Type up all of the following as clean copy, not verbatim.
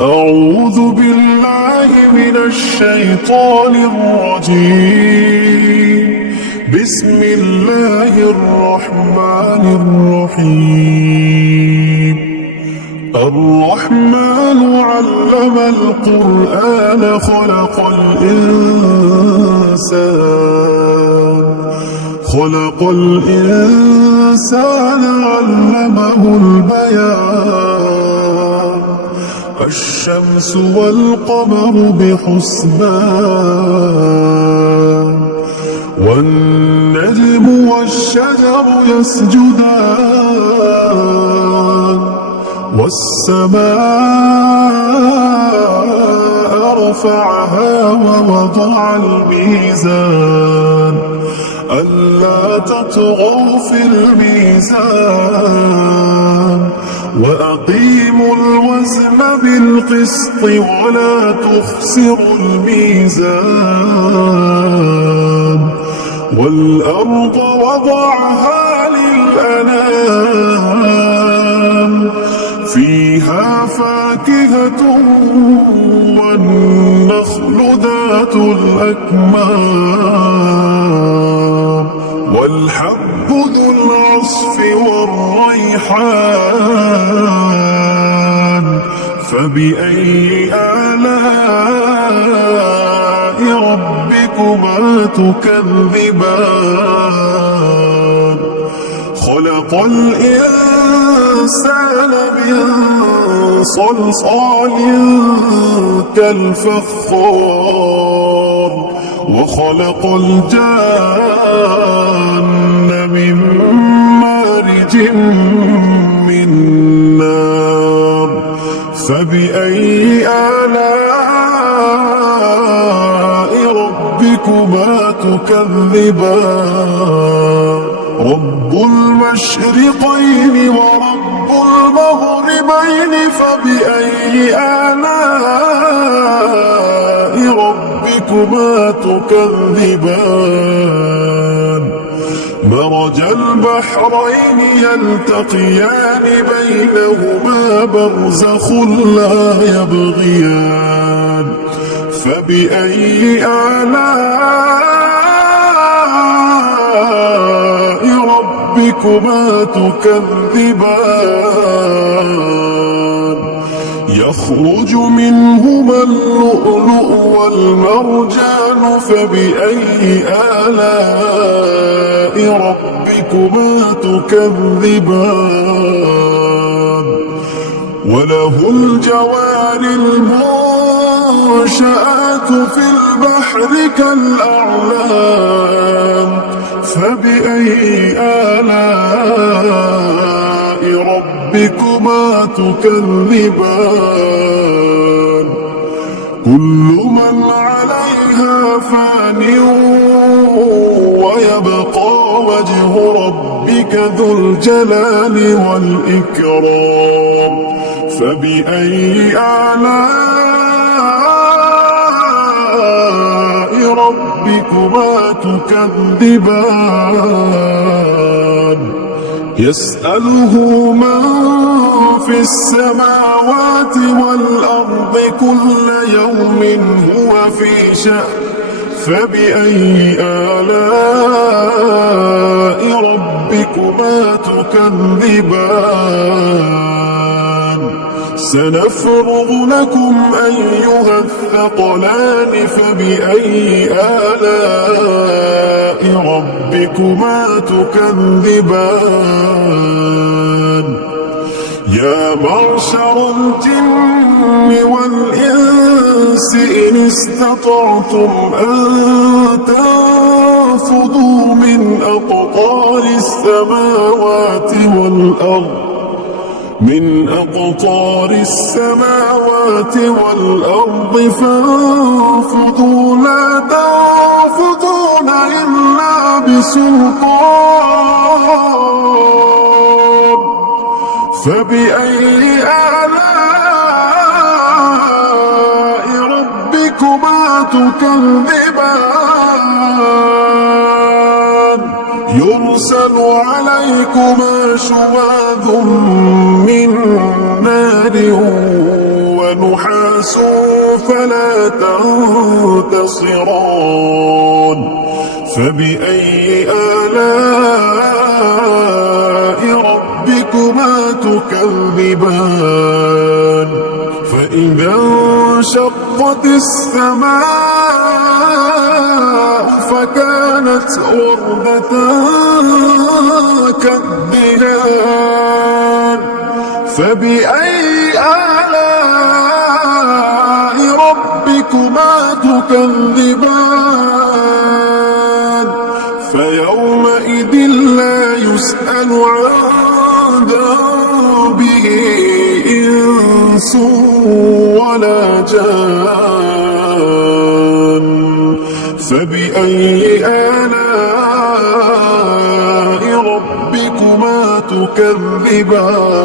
أعوذ بالله من الشيطان الرجيم. بسم الله الرحمن الرحيم. الرحمن علم القرآن خلق الإنسان علمه البيان. الشمس والقمر بحسبان والنجم والشجر يسجدان والسماء رفعها ووضع الميزان ألا تطغوا في الميزان وأقيموا الوزن بالقسط ولا تخسروا الميزان والأرض وضعها للأنام فيها فاكهة والنخل ذات الأكمام والحب ذو العصف والريحان فبأي آلاء ربكما تكذبان خلق الإنسان من صلصال كالفخار وخلق الجان من مارج من نار فبأي آلاء ربكما تكذبان رب المشرقين ورب المغربين فبأي آلاء ربكما تكذبان مرج البحرين يلتقيان بينهما برزخ لا يبغيان فبأي آلاء ربكما تكذبان يخرج منهما اللؤلؤ والمرجان فبأي آلاء ربكما تكذبان وله الجوار المنشآت في البحر كالأعلام فبأي آلاء ربكما تكذبان كل من عليها فان ويبقى وجه ربك ذو الجلال والإكرام فبأي آلاء ربكما تكذبان يسأله من في السماوات والأرض كل يوم هو في شأن فبأي آلاء ربكما تكذبان سنفرغ لكم أيها الثقلان فبأي آلاء ربكما تكذبان يا معشر الجن والإنس إن استطعتم أن تنفذوا من أقطار السماوات والأرض فانفذوا لا تنفذون إلا بسلطان فبأي آلاء ربكما تكذبان يرسل عليكما شواظ من نار ونحاس تحاسوا فلا تنتصران فبأي آلاء ربكما تكذبان فإذا انشقت السماء فكانت وردة كالدهان فبأي آلاء ربكما تكذبان فيومئذ لا يسأل عن ذنبه إنس ولا جان فبأي آلاء ربكما تكذبان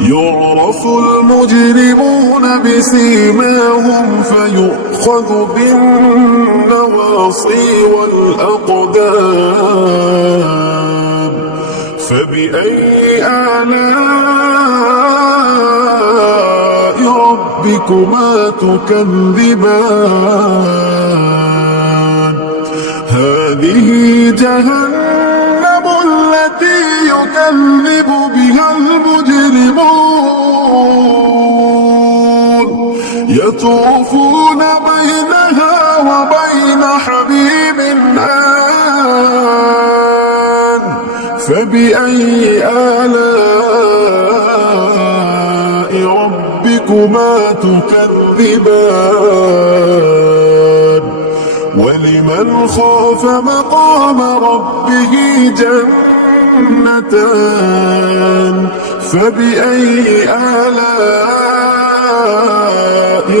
يعرف المجرمون بسيماهم فيؤخذ بالنواصي والأقدام فبأي آلاء ربكما تكذبان هذه جهنم التي يكذب بها المجرمون يطوفون بينها وبين حميم آن فبأي آلاء ربكما تكذبان ولمن خاف مقام ربه جنتان فبأي آلاء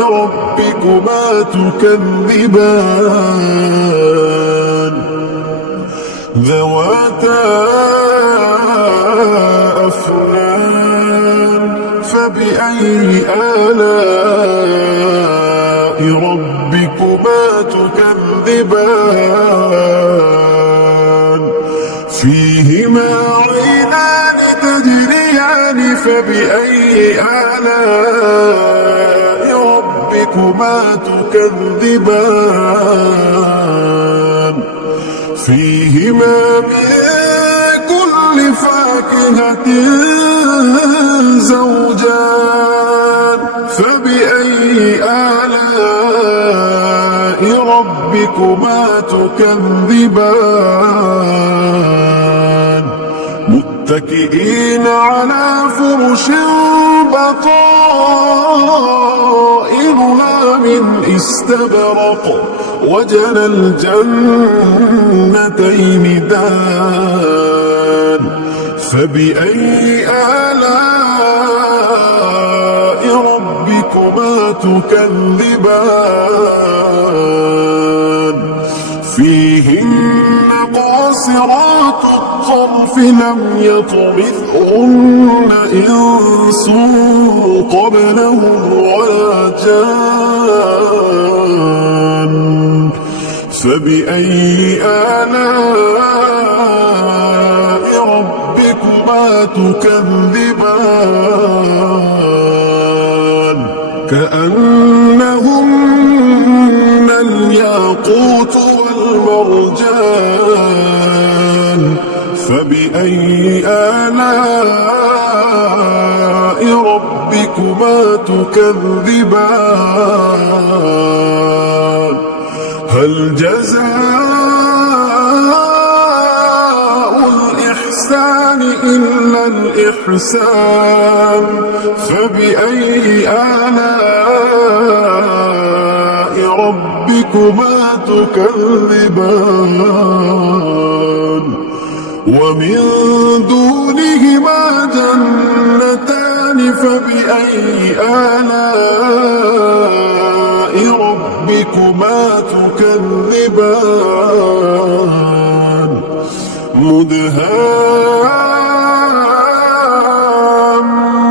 ربكما تكذبان ذواتا أفنان فبأي آلاء ربكما تكذبان فيهما عينان تجريان فبأي آلاء ربكما تكذبان فيهما من كل فاكهة زوجان فبأي آلاء ربكما تكذبان متكئين على فرش بطائنها من استبرق وجنى الجنتين دان فبأي آلاء ربكما تكذبان فيهن قاصرات الطرف لم يطمثهن إنس قبلهم ولا جان فبأي آلاء ربكما تكذبان كأنهن الياقوت والمرجان فبأي آلاء ربكما تكذبان هل جزاء الإحسان إلا الإحسان فبأي آلاء ربكما تكذبان ومن دونهما جنتان فبأي آلاء ربكما تكذبان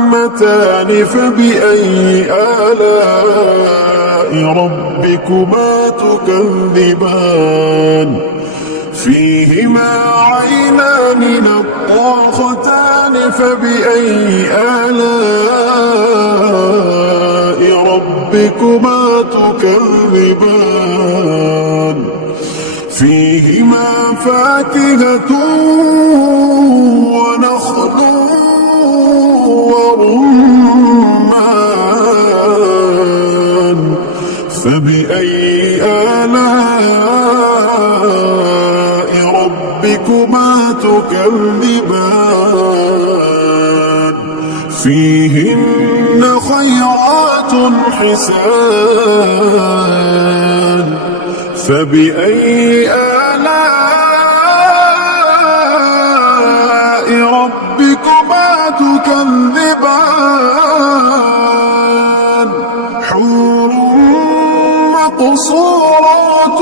مدهامتان فبأي آلاء ربكما تكذبان فيهما عينان نضاختان فبأي آلاء ربكما تكذبان فيهما فاكهة ونخل ورمان فبأي آلاء ربكما تكذبان فيهن خيرات حسان فبأي آلاء ربكما تكذبان حور مقصورات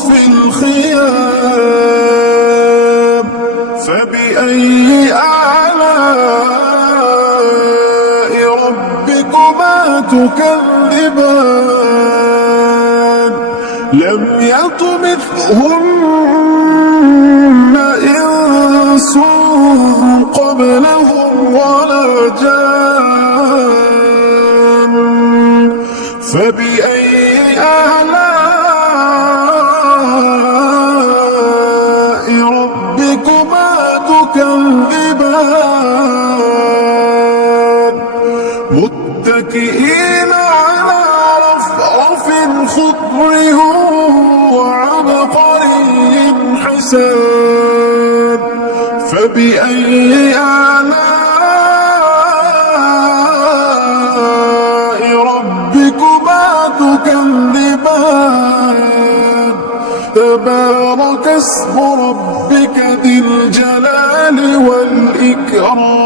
في الخيام فبأي آلاء ربكما تكذبان لم يطمثهن إنس قبلهم ولا جان فبأي آلاء ربكما تكذبان متكئين على رفرف خضر وعبقري حسان فبأي آلاء ربكما تكذبان تبارك اسم ربك ذي الجلال والإكرام